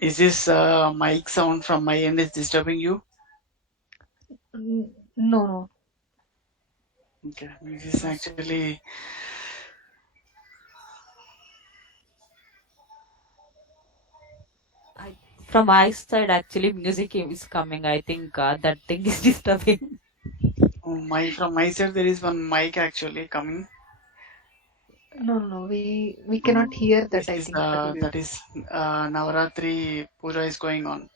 Is this mic sound from my end is disturbing you? No, no. Okay, this is actually From my side, actually, music is coming. I think that thing is disturbing. my from my side. There is one mic actually coming. No, no, we cannot hear that, This I is think. that is Navaratri Puja is going on.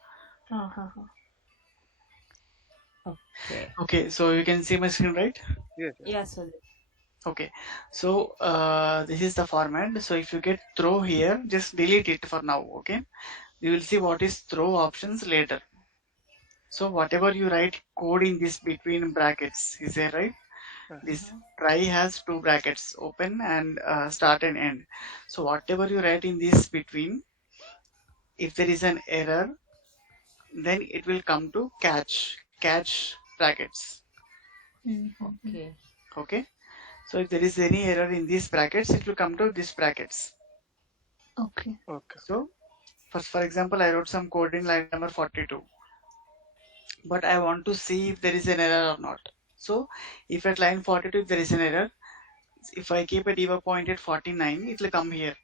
Uh-huh. Okay. Okay, so you can see my screen, right? Yes, yes. Yeah, so Okay, so this is the format. So if you get throw here, just delete it for now. Okay, you will see what is throw options later. So whatever you write code in this between brackets, is there, right? Uh-huh. This try has two brackets, open and start and end. So whatever you write in this between, if there is an error, then it will come to catch brackets. Mm-hmm. okay. Okay. So if there is any error in these brackets, it will come to these brackets. Okay. Okay. So for example, I wrote some code in line number 42, but I want to see if there is an error or not. So if at line 42 if there is an error, if I keep a debug point at 49, it will come here.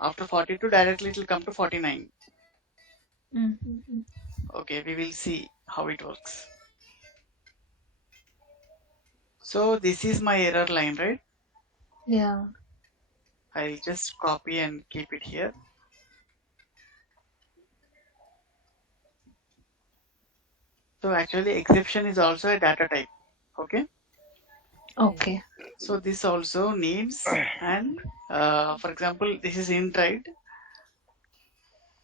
After 42, directly it will come to 49. Mm-hmm. Okay, we will see how it works. So this is my error line, right? Yeah. I'll just copy and keep it here. So actually exception is also a data type. Okay. Okay. Okay. So this also needs and for example, this is int, right?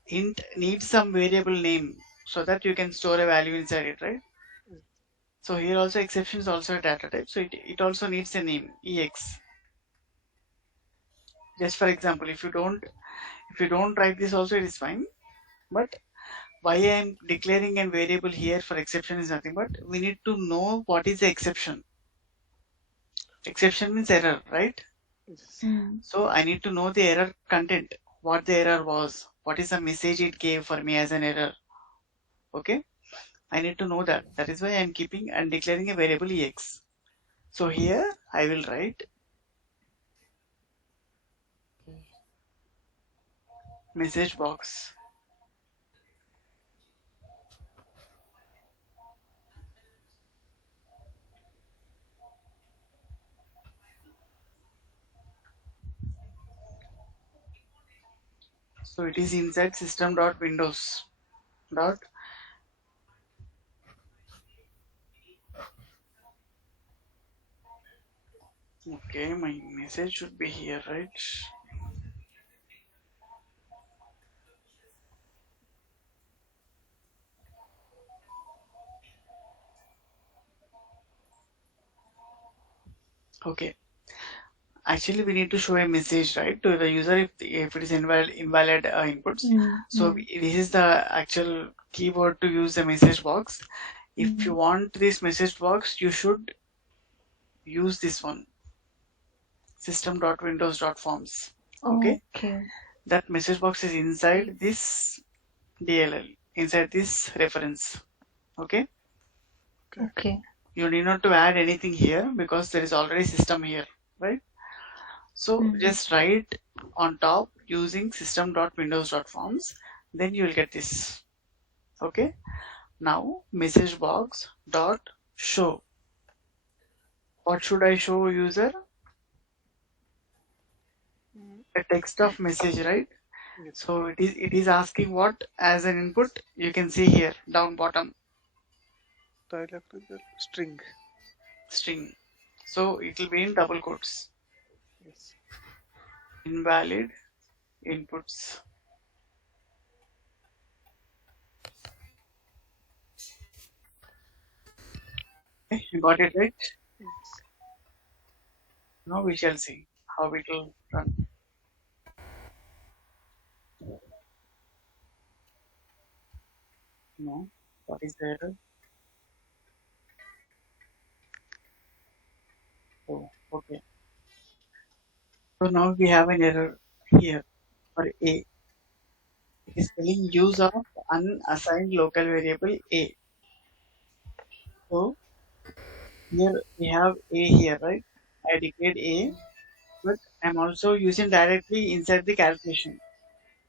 Int needs some variable name so that you can store a value inside it, right? So here also exception is also a data type. So it also needs a name, ex. Just for example, if you don't write this also it is fine. But why I am declaring a variable here for exception is nothing but we need to know what is the exception. Exception means error, right? Yes. Mm. So I need to know the error content, what the error was, what is the message it gave for me as an error. Okay, I need to know that. That is why I am keeping and declaring a variable ex. So here I will write Okay. message box. So it is inside system.windows dot. Okay, my message should be here, right? Okay. Actually, we need to show a message, right, to the user if it is invalid inputs. So Mm-hmm. this is the actual keyword to use the message box. If you Mm. want this message box, you should use this one, system.windows.forms. Okay, Okay. that message box is inside this DLL, inside this reference. Okay, Okay. Okay. you need not to add anything here because there is already system here, right? So Mm-hmm. just write on top using system.windows.forms, then you will get this. Okay. Now message box dot show. What should I show user? Mm, A text of message, right? yes. So it is asking what as an input. You can see here down bottom Dialectical string. string. So it will be in double quotes. Yes. Invalid inputs. Okay, you got it right? Yes. Now we shall see how it will run. No, what is the error? Oh, okay. So now we have an error here for A. It is telling use of unassigned local variable a. So here we have a here, right? I declared a, but I'm also using directly inside the calculation.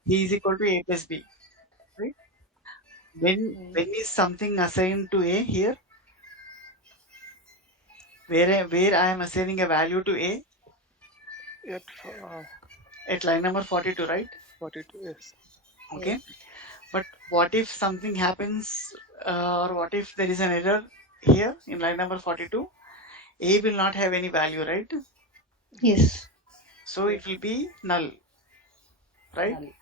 B is equal to a plus b, right? Mm. When is something assigned to a here? Where I am assigning a value to a Yet at line number 42, right? 42. Yes. Okay. But what if something happens, or what if there is an error here in line number 42? A will not have any value, right? Yes. So it will be null, right? Null.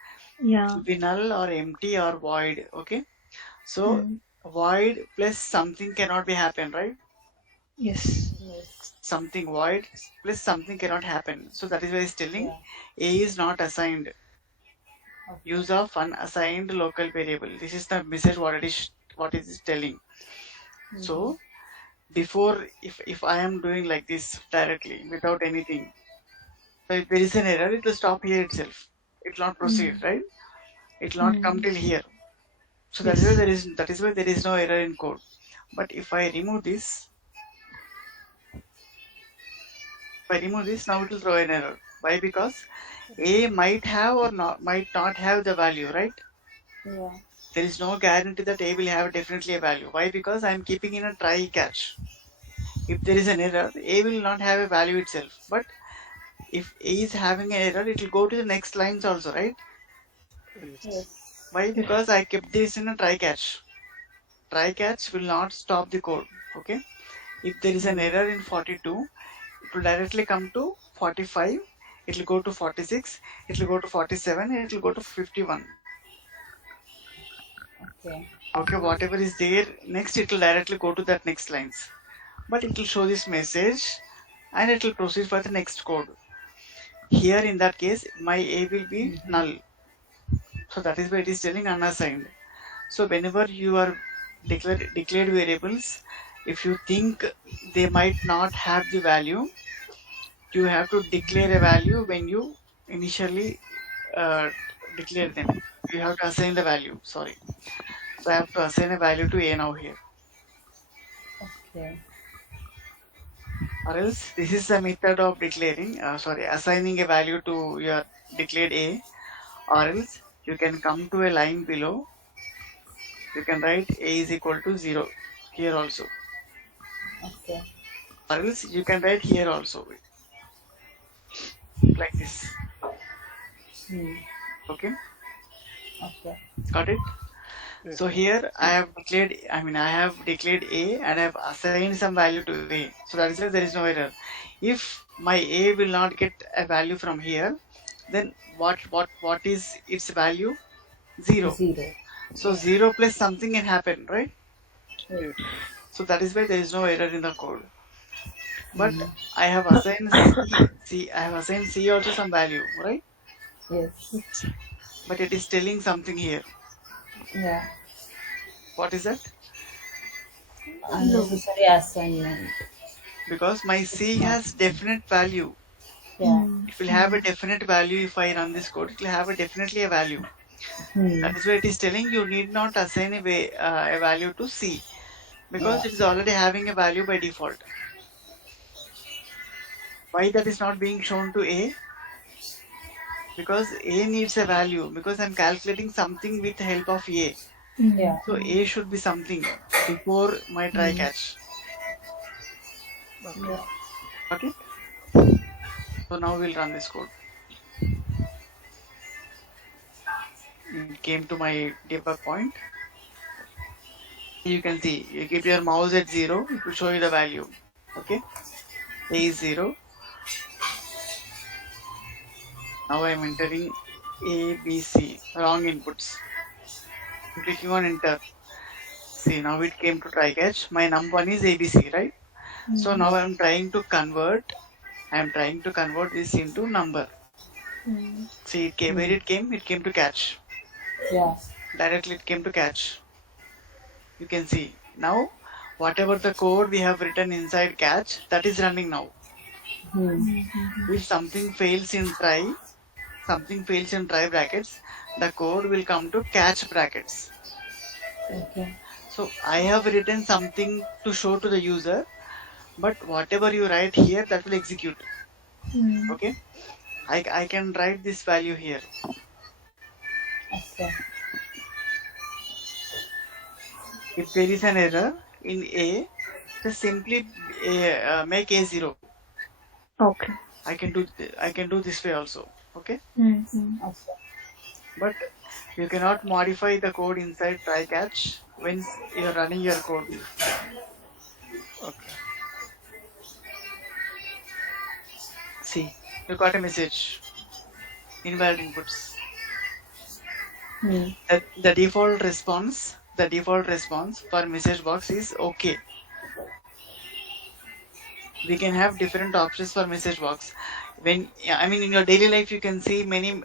It Yeah. will be null or empty or void. Okay. So Hmm. void plus something cannot be happen, right? Yes. Yes. Something void plus something cannot happen. So that is why it's telling Yeah. A is not assigned. Okay. Use of unassigned local variable. This is the message what it is telling. So before, if I am doing like this directly without anything, so if there is an error, it will stop here itself. It will not proceed, Hmm. right? It will not come Hmm. till here. So Yes. that is why there is no error in code. But if I remove this, now it will throw an error. Why? Because A might have or might not have the value, right? Yeah. There is no guarantee that A will have definitely a value. Why? Because I am keeping in a try catch. If there is an error, A will not have a value itself. But if A is having an error, it will go to the next lines also, right? Yes. Yes. Why? Yes. Because I kept this in a try catch. Try catch will not stop the code. Okay. If there is an error in 42, it will directly come to 45. It will go to 46. It will go to 47. It will go to 51. Okay. Okay, whatever is there next, it will directly go to that next lines. But it will show this message and it will proceed for the next code. Here in that case, my A will be null. So that is why it is telling unassigned. So whenever you are declared variables, if you think they might not have the value, you have to declare a value when you initially uh, declare them. You have to assign the value. Sorry. So I have to assign a value to A now here. Okay. Or else this is the method of declaring, assigning a value to your declared A. Or else you can come to a line below. You can write A is equal to 0 here also. Okay. Or else you can write here also like this. Hmm. Okay, Okay. got it? Yes. So here I have declared A and I have assigned some value to A. So that is why there is no error. If my A will not get a value from here, then what is its value? 0. 0. So Yeah. 0 plus something can happen, right? Yes. So that is why there is no error in the code. But Hmm. I have assigned I have assigned C also some value, right? Yes. But it is telling something here. Yeah. What is that? Unnecessary assignment. Because my It's C not. has definite value. Yeah. Hmm. It will have a definite value if I run this code. It will have definitely a value. Hmm. That is why it is telling you need not assign a value to C because Yeah. it is already having a value by default. Why that is not being shown to A? Because A needs a value because I'm calculating something with the help of A. Hmm. Yeah. So A should be something before my try catch. Okay. Yeah. Got it? So now we'll run this code. It came to my debug point. You can see, you keep your mouse at 0, it will show you the value. Okay, A is 0. Now I am entering A, B, C, wrong inputs. I'm clicking on enter. See, now it came to try catch. My number one is ABC, right? So now I'm trying to convert. This into number. Hmm. See, it came where it came. It came to catch. Yeah. Directly, it came to catch. You can see now. Whatever the code we have written inside catch, that is running now. Hmm. Hmm. If something fails in try, something fails in try brackets, the code will come to catch brackets. Okay. So I have written something to show to the user, but whatever you write here, that will execute. Mm. Okay, I can write this value here. Okay. If there is an error in A, just simply make A 0. Okay. I can do this way also. Okay, Mm-hmm. Okay. but you cannot modify the code inside try catch when you are running your code. Okay. See, you got a message. Invalid inputs. Mm. The default response for message box is okay. We can have different options for message box. When I mean in your daily life, you can see many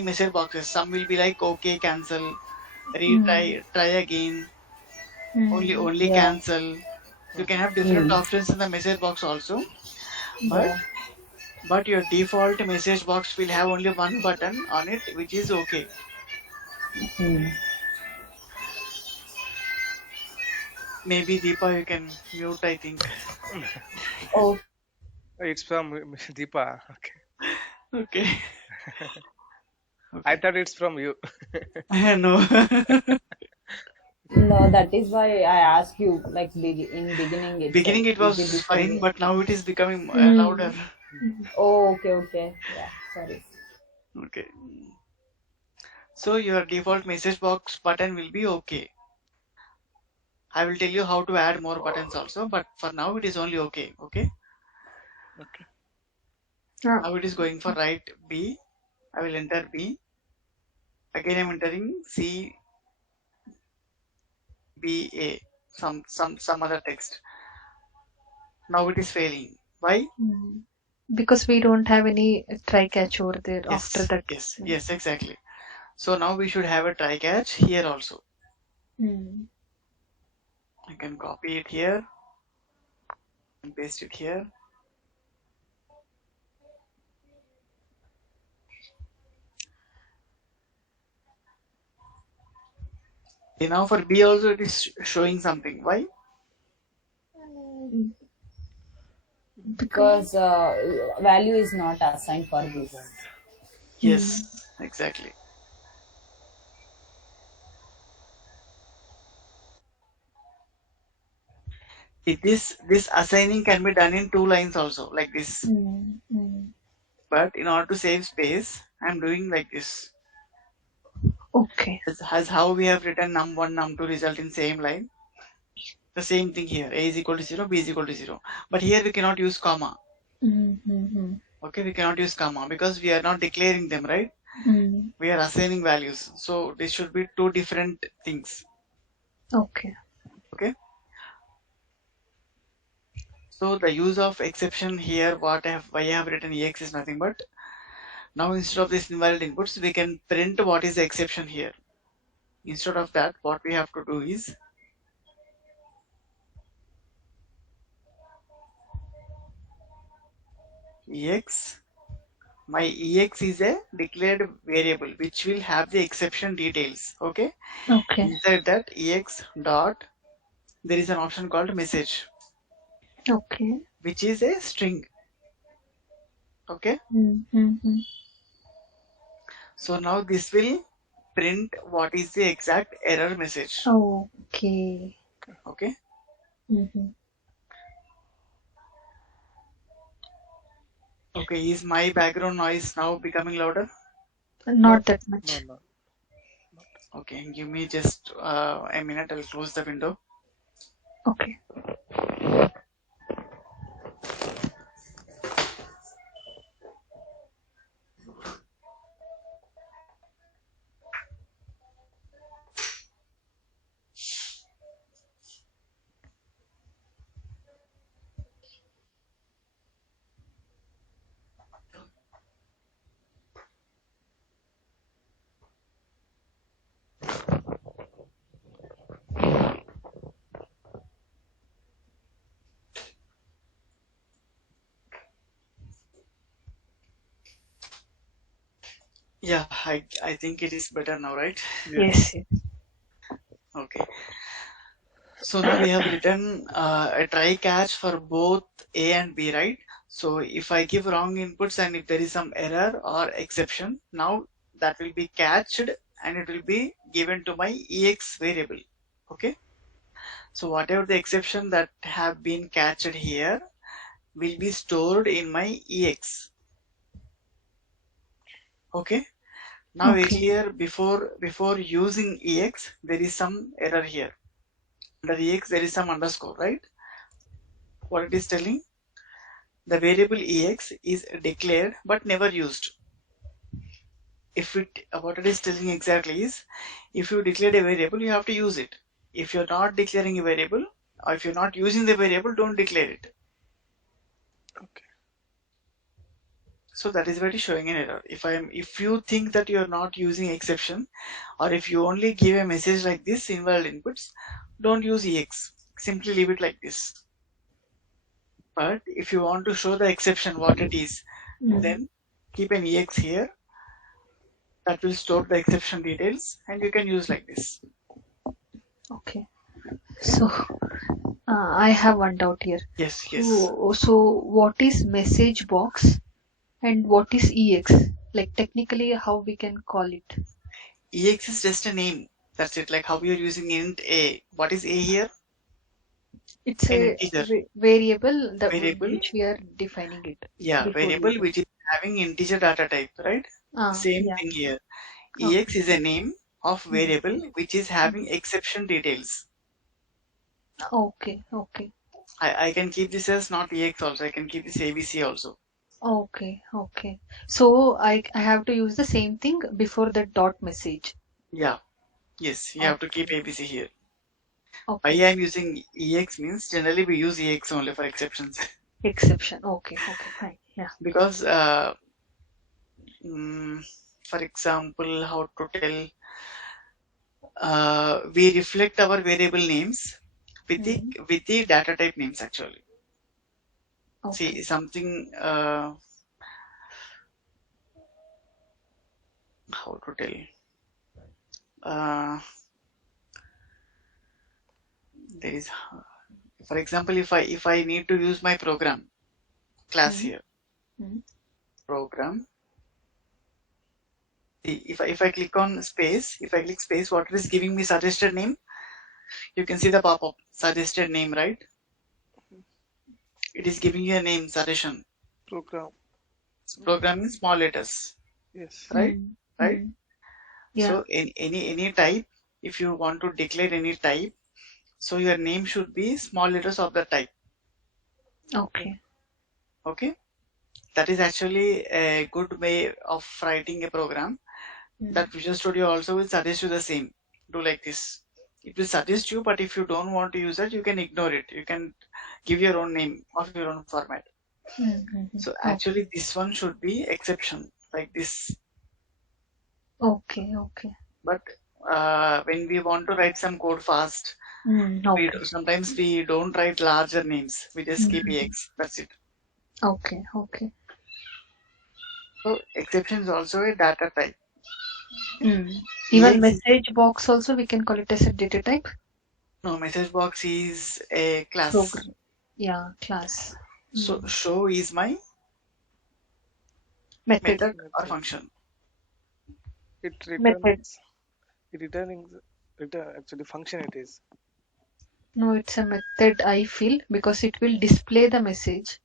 message boxes. Some will be like okay, cancel, retry, try again, Mm-hmm. only Yeah. cancel. You can have different Mm. options in the message box also, but Yeah. your default message box will have only one button on it, which is okay. Mm. Maybe Deepa, you can mute, I think. Oh, It's from Deepa. Okay. Okay. I Okay. thought it's from you. No. no, that is why I asked you, like, in beginning itself, Beginning it is it was from fine, me? but now it is becoming louder. Mm. Oh, okay, okay. Yeah, sorry. Okay. So your default message box button will be okay. I will tell you how to add more buttons also, but for now it is only okay. Okay. Okay. Ah. Now it is going for write B. I will enter B. Again I'm entering C B A. Some other text. Now it is failing. Why? Mm. Because we don't have any try catch over there after that. Yes, exactly. So now we should have a try catch here also. Mm. I can copy it here and paste it here. Okay, now for B also it is showing something. Why? Because value is not assigned for this. Yes, exactly. This assigning can be done in 2 lines also, like this. Mm. Mm. But in order to save space, I'm doing like this. Okay. As how we have written num1, num2 result in same line. The same thing here. A is equal to 0, B is equal to 0. But here we cannot use comma. Mm-hmm. Okay, we cannot use comma because we are not declaring them, right? Mm. We are assigning values. So this should be two different things. Okay. Okay. So the use of exception here, why I have written ex is nothing but now instead of this invalid inputs, we can print what is the exception here. Instead of that, what we have to do is ex. My ex is a declared variable which will have the exception details. Okay. Okay. Inside that ex dot, there is an option called message, Okay. which is a string. Okay. Mm-hmm. So now this will print what is the exact error message. Okay. Okay. Mm-hmm. Okay. Is my background noise now becoming louder? Not that No, much. no. Okay. Give me just a minute. I'll close the window. Okay. Yeah, I think it is better now, right? Yes. Yes, yes. Okay. So now we have written a try catch for both A and B, right? So if I give wrong inputs and if there is some error or exception, now that will be catched and it will be given to my EX variable. Okay. So whatever the exception that have been catched here will be stored in my EX. Okay. Now we Okay. clear before using EX, there is some error here. Under EX, there is some underscore, right? What it is telling? The variable EX is declared but never used. If it what it is telling exactly is, if you declared a variable, you have to use it. If you're not declaring a variable, or if you're not using the variable, don't declare it. Okay. So that is what is showing an error. If you think that you're not using exception, or if you only give a message like this, invalid inputs, don't use EX. Simply leave it like this. But if you want to show the exception what it is, Mm. then keep an EX here that will store the exception details and you can use like this. Okay. So I have one doubt here. Yes, yes. So what is message box and what is EX? Like technically, how we can call it? EX is just a name. That's it. Like how you're using int A. What is A here? It's An a integer. variable that Variable. which we are defining it Yeah, before variable using. which is having integer data type, right? Same Yeah. thing here. Okay. EX is a name of Mm. variable which is having exception details. Okay. Okay. I can keep this as not EX also. I can keep this ABC also. Okay. Okay. So I have to use the same thing before the dot message. Yeah. Yes, you have to keep Okay. ABC here. Why Okay. I'm using EX means generally we use EX only for exceptions. Exception. Okay. Okay. Fine. Yeah. Because mm, for example, how to tell, we reflect our variable names Mm. with the data type names actually. Okay. See something, how to tell, uh, there is, for example, if I need to use my program class Mm. here, Mm. program. See, if I click on space, if I click space, what it is giving me suggested name? You can see the pop-up suggested name, right? It is giving you a name suggestion. Program. Program in small letters, Yes. right? Mm. Right. Mm. Yeah. So in any type, if you want to declare any type, so your name should be small letters of the type. Okay. Okay. Okay, that is actually a good way of writing a program. Mm. That Visual Studio also will suggest you the same. Do like this. It will suggest you, but if you don't want to use that, you can ignore it. You can give your own name of your own format. Mm. Mm. So Okay. actually, this one should be exception like this. Okay. Okay. But when we want to write some code fast, Okay. sometimes we don't write larger names. We just keep Mm. EX. That's it. Okay. Okay. So exception is also a data type. Mm. Even EX, message box also we can call it as a data type. no, message box is a class. Program. Yeah. Class. So Mm. show is my Method. method or Method. function. It Method. returns. It returning. Return actually function. It is. No, it's a method I feel because it will display the message.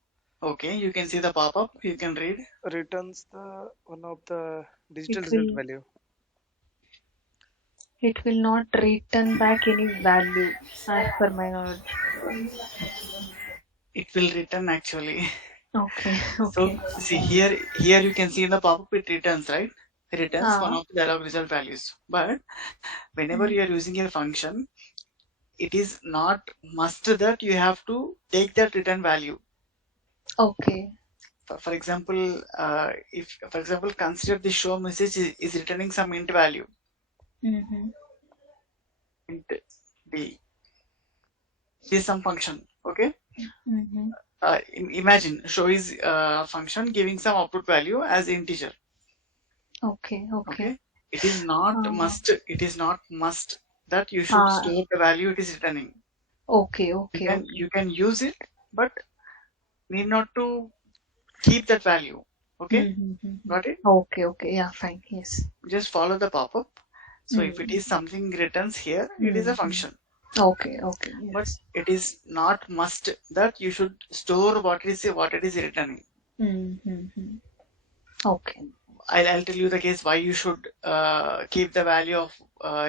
Okay, you can see the pop-up. You can read. Returns the one of the digital It result will value. it will not return back any value as per my knowledge. It will return actually. Okay. So Okay. see here you can see in the pop-up it returns, right? It returns one Ah. of the dialog result values. But whenever Mm. you are using a function, it is not must that you have to take that return value. Okay. For example, if for example consider the show message is returning some int value. Mm-hmm. Int b is some function. Okay. Mm-hmm. Imagine show is function giving some output value as integer. Okay. Okay, it is not Uh, must. It is not must that you should uh, store the value it is returning. okay. You Okay. can Okay. you can use it, but need not to keep that value. Okay, Mm-hmm. got it? Okay. Okay. Yeah. Fine. Yes. Just follow the pop-up. So if it Mm-hmm. is something returns here, it is a Mm-hmm. function. Okay. Okay. But Yes. it is not must that you should store what it is returning. Mm-hmm. Okay. I'll tell you the case why you should keep the value of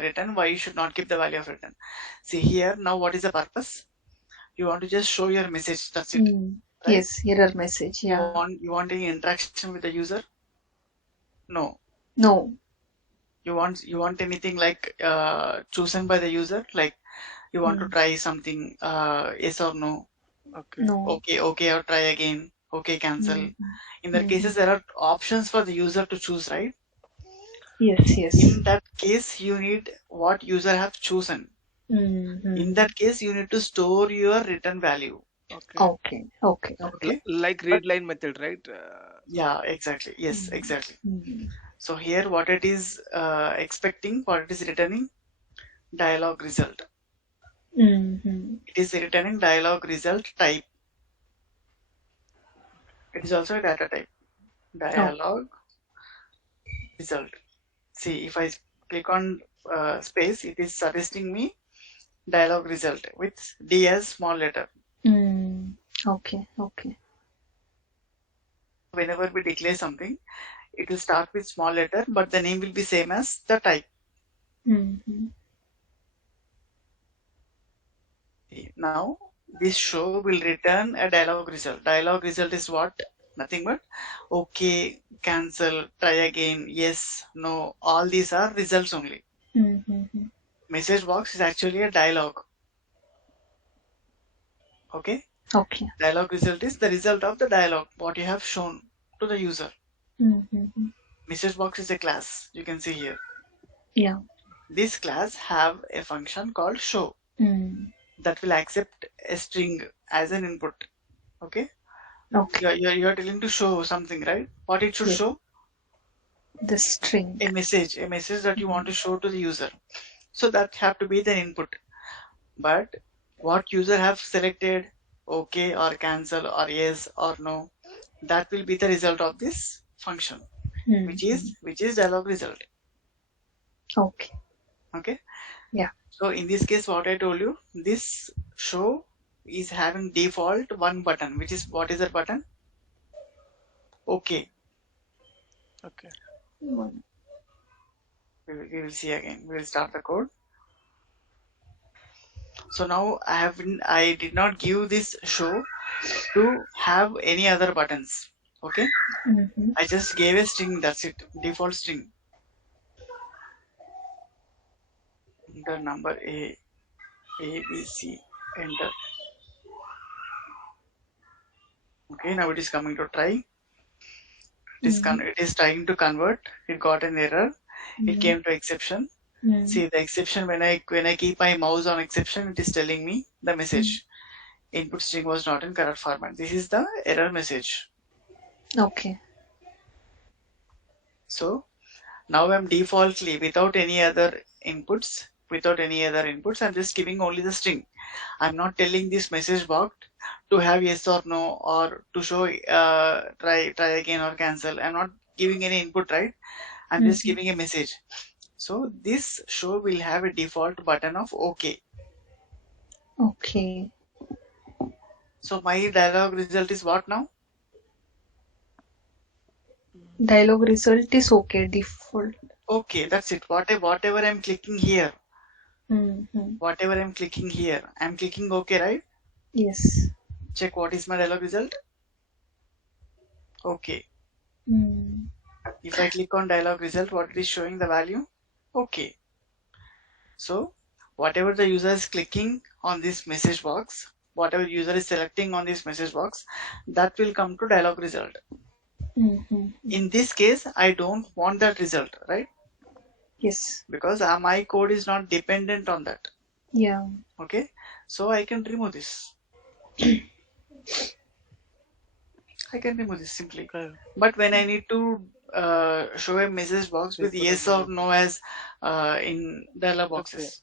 return, why you should not keep the value of return. See here now, what is the purpose? You want to just show your message. That's it, right? Yes. Error message. Yeah. You want any interaction with the user? No. No. You want anything like chosen by the user, like you want to Mm. try something, yes or no, Okay. No. okay or try again, okay, cancel. Mm-hmm. In that Mm-hmm. cases, there are options for the user to choose, right? Yes. Yes. In that case, you need what user have chosen. In Mm-hmm. that case, you need to store your return value. Okay. Okay. Okay. Okay. Okay, Like but read line method, right? yeah, exactly. Yes, Mm-hmm. exactly. Mm-hmm. So here, what it is expecting, what it is returning, dialog result. Mm-hmm. It is returning dialog result type. It is also a data type. Oh. Dialog result. See, if I click on space, it is suggesting me dialog result with D as small letter. Mm. Okay. Okay. Whenever we declare something, it will start with small letter, but the name will be same as the type. Mm-hmm. Now, this show will return a dialog result. Dialog result is what? Nothing but okay, cancel, try again, yes, no. All these are results only. Mm-hmm. Message box is actually a dialog. Okay, Okay. dialog result is the result of the dialog what you have shown to the user. Mm-hmm. Message box is a class, you can see here. Yeah. This class have a function called show Mm. that will accept a string as an input. Okay, Okay. you're telling to show something, right? What it should Yes. show? The string. A message that you Mm. want to show to the user. So that have to be the input. But what user have selected, okay or cancel or yes or no, that will be the result of this function, Mm-hmm. which is dialog result. Okay. Okay. Yeah. So in this case, what I told you, this show is having default one button, which is what is that button? Okay. Okay. One. We will see again. We will start the code. So now I did not give this show to have any other buttons. Okay. Mm-hmm. I just gave a string. That's it. Default string. The number A, B, C. Enter. Okay. Now it is coming to try. Mm-hmm. It is trying to convert. It got an error. It Mm-hmm. came to exception. Mm-hmm. See the exception when I keep my mouse on exception, it is telling me the message. Input string was not in correct format. This is the error message. Okay. So now I'm defaultly without any other inputs, I'm just giving only the string. I'm not telling this message box to have yes or no or to show try again or cancel. I'm not giving any input, right? I'm just Mm-hmm. giving a message. So this show will have a default button of OK. Okay. So my dialog result is what now? Dialog result is okay. Default. Okay, that's it. Whatever I'm clicking here, Mm-hmm. I'm clicking OK, right? Yes. Check what is my dialog result. Okay. Mm. If I click on dialog result, what it is showing the value? Okay. So whatever the user is clicking on this message box, whatever user is selecting on this message box, that will come to dialog result. Mm-hmm. In this case, I don't want that result, right? Yes. Because my code is not dependent on that. Yeah. Okay. So I can remove this. I can remove this simply. Okay. But when I need to show a message box with Facebook yes and or no as in dialog let's say boxes.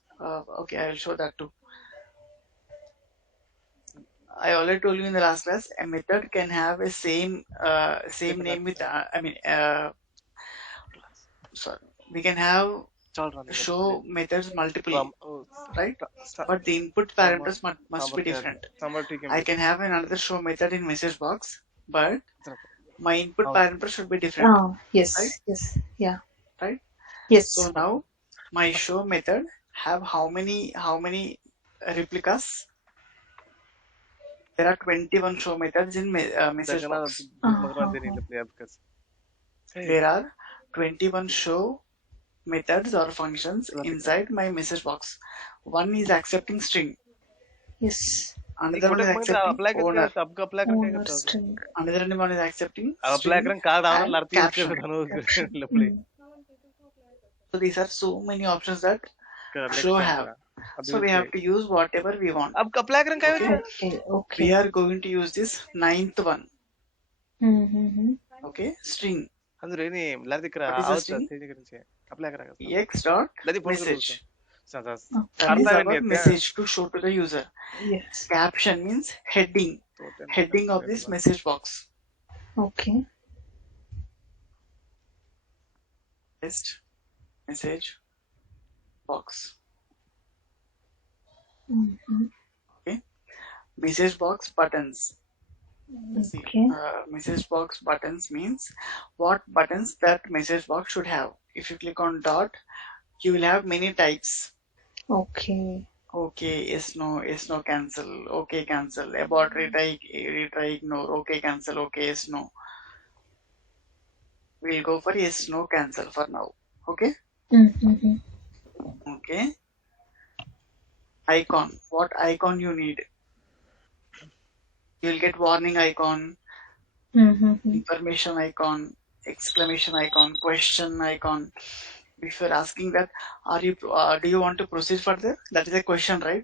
Okay, I will show that too. I already told you in the last class, a method can have a same different name with action. sorry, we can have Chal run the show methods multiply, oh, right? But the input summer parameters must summer be cat different. summer tea I can have another show method in message box, but my input out. parameters should be different, right? Yes, yes, yeah, Right? So yes. now my show method have how many replicas? There are 21 show methods in message Dagana box. Bhusmakran Uh-huh. didn't play because hey, There are 21 show methods or functions Latika. inside my message box. One is accepting string, Yes. एक another one is Kotak mug accepting apply करते owner, हैं आपका apply करके Owner करता है string. another one is accepting apply string करें card आना and लड़ती use caption. कर धनो Caption. play So these are so many options that कर next show time have. करा अभी So will we play have to use whatever we want. अब apply करें क्या Okay. होता है Okay, We okay. are going to use this ninth one. Mm-hmm. Okay. String. अंदर नहीं लड़ती करा What is the out string? थी करें चाहिए apply करा Ex dot लड़ती फोन कर message. साथ Okay. That is आता है our नहीं क्या message to show to the user. Yes. Caption means heading. तो Heading of this message box. Okay. Test message box. Mm-hmm. Message box buttons. See, Okay. message box buttons means what buttons that message box should have. If you click on dot, you will have many types. Okay. Okay, yes, no, cancel. Okay, cancel. Abort, retry, ignore. Okay, cancel. Okay, yes, no. We'll go for yes, no, cancel for now. Okay? Mm-hmm. Okay. Icon. What icon you need? You will get warning icon, Mm-hmm. information icon, exclamation icon, question icon. If you're asking that, do you want to proceed further? That is a question, right?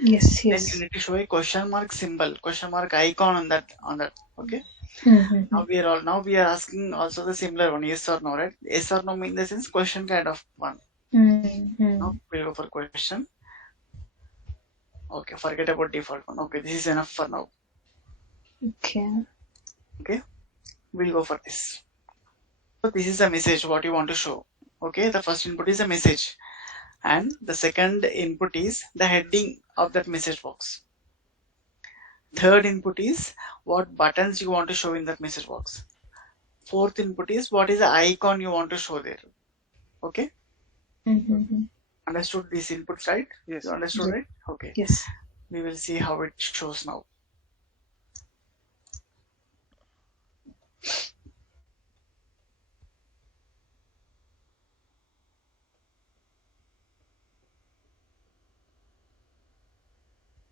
Yes, Then yes. you need to show a question mark symbol, question mark icon on that. Okay. Mm-hmm. Now we are asking also the similar one, yes or no, right? Yes or no mean the sense question kind of one. Mm-hmm. Now we'll go for question. Okay, forget about default one. Okay, this is enough for now. Okay. Okay, we'll go for this. So this is a message what you want to show. Okay, the first input is a message, and the second input is the heading of that message box. Third input is what buttons you want to show in that message box. Fourth input is what is the icon you want to show there. Okay, Mm-hmm. understood these inputs, right? yes You understood, Yes. right? Okay, Yes. we will see how it shows now.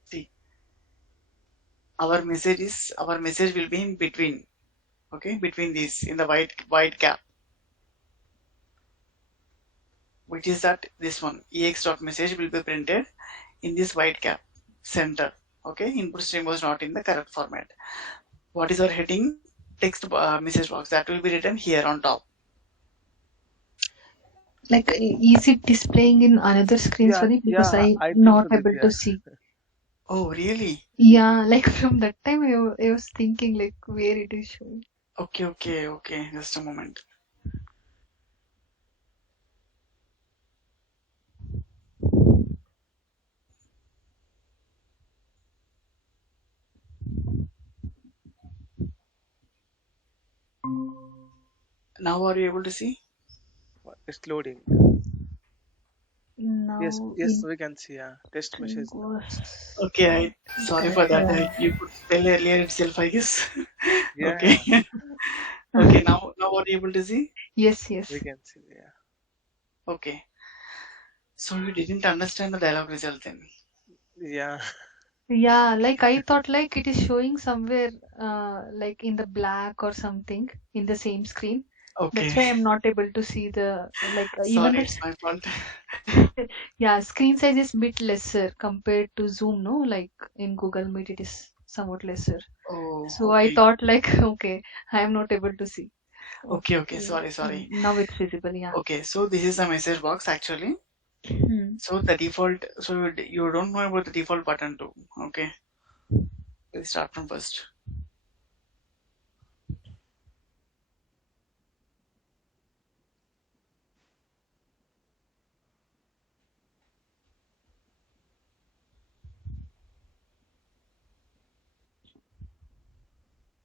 See, our message will be in between. Okay, between these in the white cap, which is that this one ex.message will be printed in this white cap center. Okay, input stream was not in the correct format. What is our heading? Text message box that will be written here on top. Like, is it displaying in another screen, yeah Swadhi? Because yeah I think not so able yeah to see. Oh, really? Yeah, like from that time I was thinking like where it is showing. Okay. Just a moment. Now are you able to see? it's loading Now yes we can see yeah test message was Okay, sorry for that. Yeah. You could tell earlier itself, I guess. yeah Okay. Okay, now are you able to see? Yes, we yes. can see yeah Okay. So you didn't understand the dialog result then. yeah Yeah, like I thought like it is showing somewhere like in the black or something in the same screen. That's why Okay. I'm not able to see the like even Sorry, the it's my fault. yeah, screen size is bit lesser compared to Zoom, no? Like in Google Meet it is somewhat lesser. Oh, So I okay. thought like okay, I am not able to see. Okay. Sorry. Now it's visible. Yeah. Okay, so this is a message box actually. So the default, so you don't know about the default button too. Okay, let's start from first.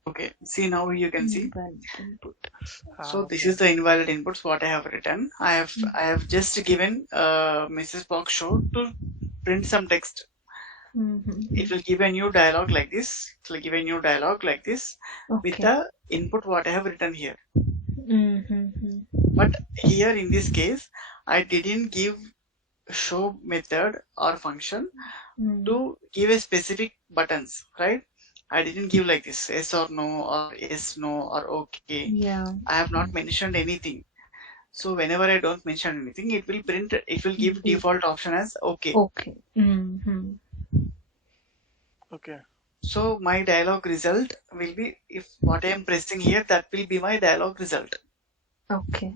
Okay, see now you can see. Invalid input. So this Okay. is the invalid inputs what I have written. I have just given message box show to print some text. It will give a new dialog like this. It will give a new dialog like this with Okay. the input what I have written here. Mm-hmm. But here in this case, I didn't give show method or function to give a specific buttons, right? I didn't give like this yes or no or yes no or okay. Yeah. I have not mentioned anything. So whenever I don't mention anything, it will print. It will give default option as okay. Okay. Mm-hmm. Okay. So my dialog result will be if what I am pressing here, that will be my dialog result. Okay.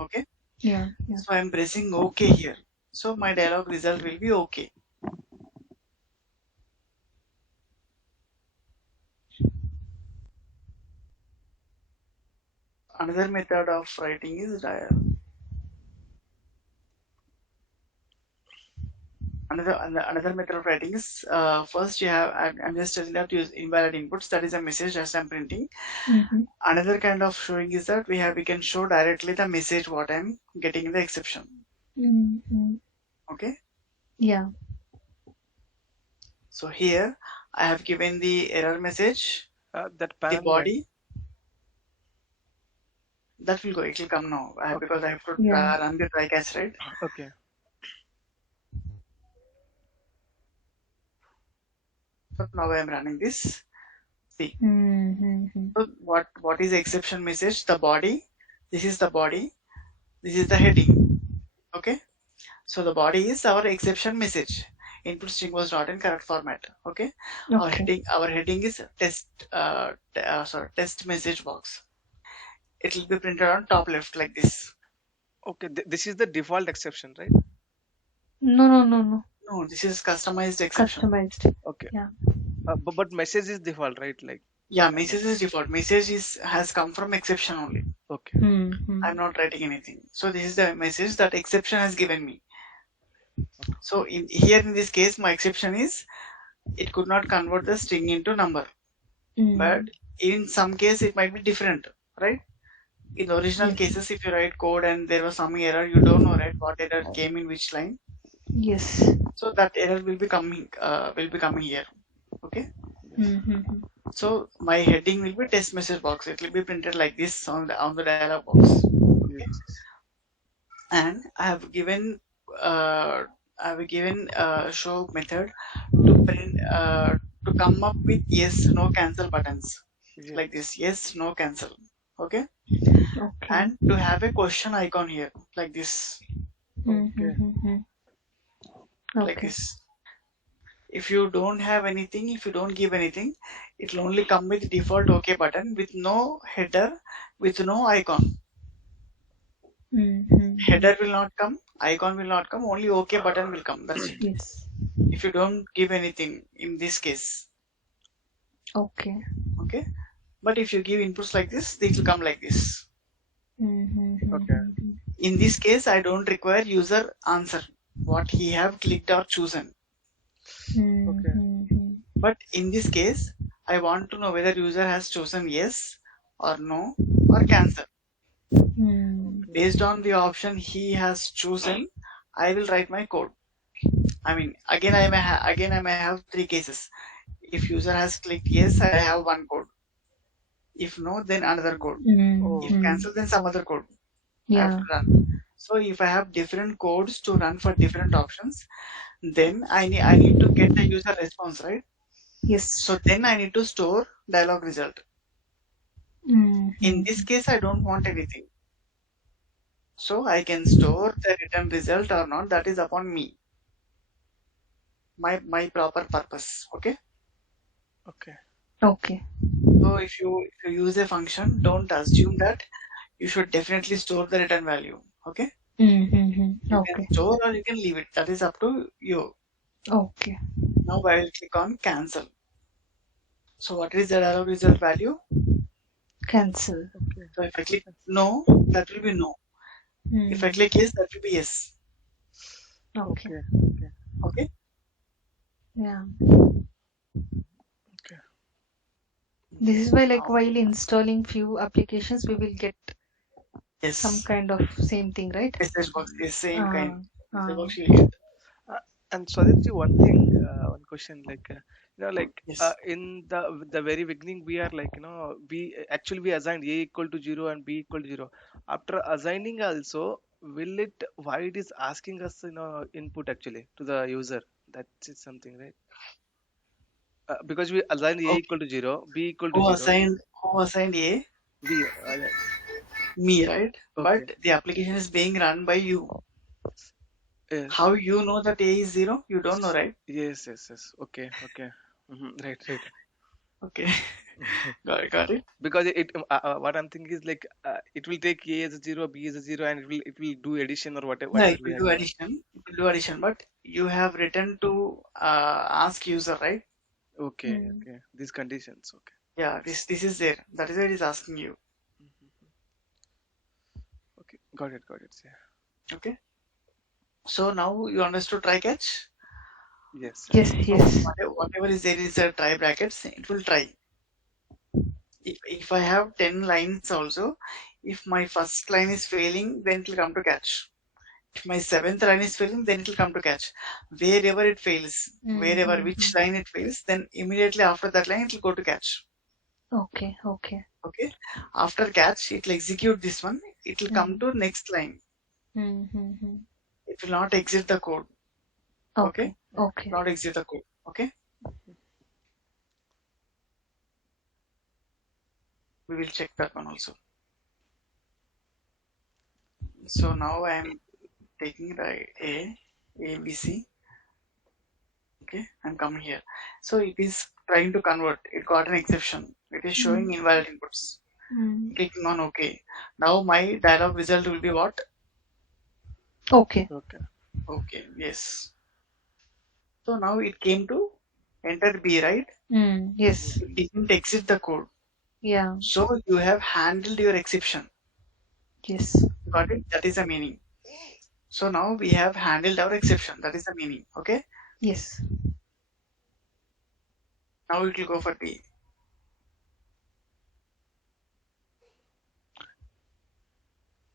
Okay. Yeah. So I am pressing OK here. So my dialog result will be OK. Another method of writing is another method of writing is first you have I'm just telling that use invalid inputs. That is a message as I'm printing. Another kind of showing is that we can show directly the message what I'm getting in the exception. Okay. Yeah. So here I have given the error message, That panel the body. That will go. It will come now because I have to run the try catch, right? Okay. So now I am running this. See. So what is the exception message? The body. This is the body. This is the heading. Okay. So the body is our exception message. Input string was not in correct format. Okay. Our heading is test message box. It will be printed on top left like this. Okay. This is the default exception, right? No. No, this is customized exception. Customized. Okay. Yeah. But message is default, right? Like. Yeah, message is default. Message has come from exception only. Okay. I'm not writing anything. So this is the message that exception has given me. So here in this case, my exception is it could not convert the string into number. But in some case, it might be different, right? In the original cases, if you write code and there was some error, you don't know, right, what error came in which line. Yes. So that error will be coming here. Okay. So my heading will be test message box. It will be printed like this on the dialog box. Okay. And I have given show method to print to come up with yes no cancel buttons like this. Yes no cancel. Okay. And to have a question icon here like this. Like this. If you don't have anything, if you don't give anything, it will only come with default OK button with no header, with no icon. Header will not come, icon will not come, only OK button will come. That's it. Yes. If you don't give anything in this case. Okay. But if you give inputs like this, it will come like this. Okay. In this case, I don't require user answer what he have clicked or chosen. Okay. But in this case, I want to know whether user has chosen yes or no or cancel. Based on the option he has chosen, I will write my code. I mean, again I may have three cases. If user has clicked yes, I have one code. If no, then another code. If cancel, then some other code. I have to run. So if I have different codes to run for different options, then I need to get the user response, right? Yes. So then I need to store dialog result. In this case, I don't want anything. So I can store the return result or not. That is upon me. My proper purpose. Okay. Okay. Okay. So if you use a function, don't assume that you should definitely store the return value. Okay? Mm-hmm. You can Okay. store or you can leave it. That is up to you. Okay. Now I will click on cancel. So what is the dialog result value? Cancel. Okay. So if I click no, that will be no. If I Mm. click yes, that will be yes. Okay. Okay. Okay. Okay? Yeah. Okay. This is why, like, Now, while installing few applications, we will get some yes. kind of same thing, right? Message box is same kind. Message Uh, box you will get. Uh, and Swadipji, one thing, one question, like Yes. in the very beginning, we are like we actually we assigned a equal to 0 and b equal to 0. After assigning also, will it why it is asking us input actually to the user? That's something, right? Because we assigned a Okay. equal to 0, b equal to Who 0, assigned A? b Me, right? okay, But the application is being run by you. yes, How you know that A is 0? You don't know, right? yes, okay, okay, right, right. Okay. Got it. Because what I'm thinking is like it will take a as a 0, b as a 0, and it will do addition or whatever Yeah, whatever it we will have do addition. It will do addition, but you have written to ask user, right? okay, mm. okay, these conditions, okay. Yeah, this is there. That is why it is asking you. Mhm. Okay, got it, yeah. Okay. So now you understood try catch. Yes, Yes, yes. So yes. whatever is there is a try brackets. It will try. If I have 10 lines also, if my first line is failing, then it will come to catch. If my seventh line is failing, then it will come to catch. Wherever it fails, wherever Mm-hmm. which line it fails, then immediately after that line it will go to catch. Okay, okay. Okay. After catch, it will execute this one. It will come Mm. to next line. Mm-hmm. It will not exit the code. Okay. Okay, okay. Not exit the code. Okay. We will check that one also. So now I am taking the A, B, C. Okay, and come here. So it is trying to convert. It got an exception. It is showing Mm. invalid inputs. Mm. Clicking on OK. Now my dialog result will be what? Okay. Okay. Okay, yes. So now it came to enter B, right? Yes. It didn't exit the code. Yeah. So you have handled your exception. Yes. Got it? That is the meaning. So now we have handled our exception. That is the meaning. Okay. Yes. Now it will go for B.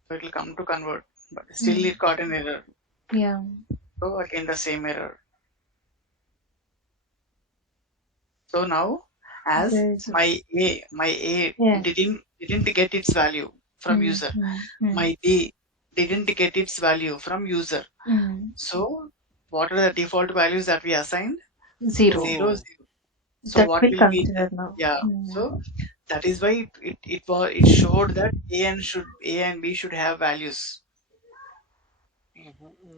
So it will come to convert, but still it got an error. Yeah. So again the same error. So now as There is my A yeah. didn't get its value from user. My B didn't get its value from user. So what are the default values that we assigned? 0. 0, 0. So That what will will be consider now. yeah. So that is why it showed that A and B should have values.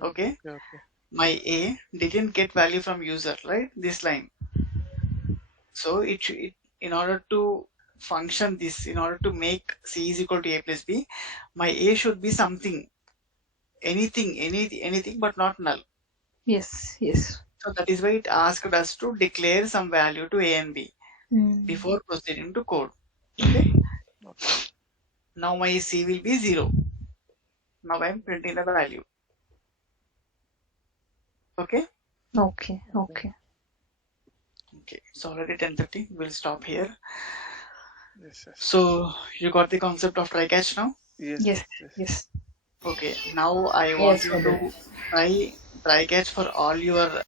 Okay. Okay. My A didn't get value from user, right? This line. So it in order to function this, in order to make C is equal to A plus B, my A should be something, anything, but not null. Yes. Yes. So that is why it asked us to declare some value to A and B before proceeding to code. Okay. Now my C will be 0. Now I am printing the value. Okay. Okay. Okay. Okay. So already 10:30. We'll stop here. Yes, yes. So you got the concept of try catch now? Yes, Yes. yes. Yes. Okay. Now I want Yes, you Madhu. to try catch for all your